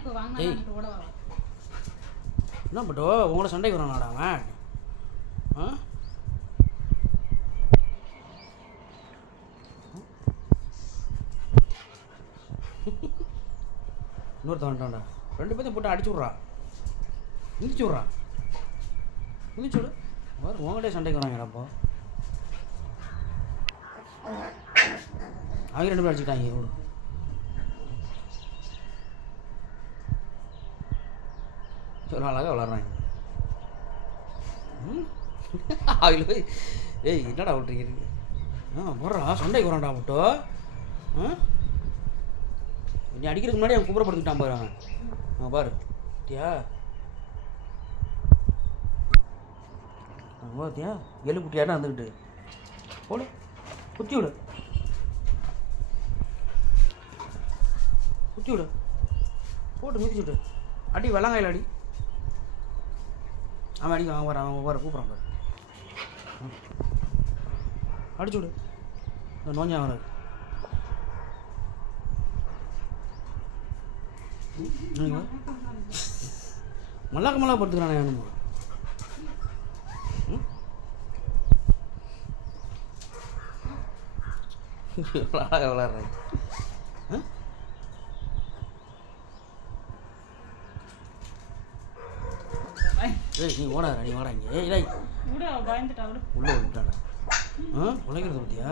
வாங்கிக்கோ வாங்கினா ஏய். கூட என்ன பட்டோ? உங்களோட சண்டைக்கு வரானாடா அவன். ஆ? இன்னொருத்தன் வந்துட்டான்டா. ரெண்டு பேர்த்தையும் போட்டு அடிச்சு விட்றா. மிதிச்சு விட்றா. மிதிச்சு விடு. வர உங்கள்கிட்ட சண்டைக்கு வராங்கடா அப்போ. அவங்க ரெண்டு பேரும் அடிச்சுக்கிட்டாங்க விடு ஒரு அழகாக விளாட்றாங்க ம்? அவங்கள போய் ஏய் என்னடா விட்றீங்க இருக்கு? ஆ போடுறா சண்டைக்கு வரான்டா மட்டும் ஆ? நீ அடிக்கிறதுக்கு முன்னாடி அவன் குப்புறப்படுத்திட்டான் பாரு அவன். அவன் பாரு. தியா பார்த்தியா எள்ளு குட்டியாட்டம் வந்துக்கிட்டு போடு. குத்தி விடு. குத்தி விடு. போட்டு மிதிச்சு விடு. அடி வெள்ளங்காயில் அடி. அவன் அடிக்க அவன் வர அவன் வர கூப்பிட்றான் பாரு. அடிச்சு விடு. நோஞ்ச நோஞ்சா வராது மல்லாக்க மல்லா படுத்துக்கிறானே வேணுமா விளாட விளாட்றேன் ஏய் நீ ஓடாத நீ வாடா இங்கே. ஏய் உள்ளே விட்டுட்டாடா ஆ உழைக்கிறது பற்றியா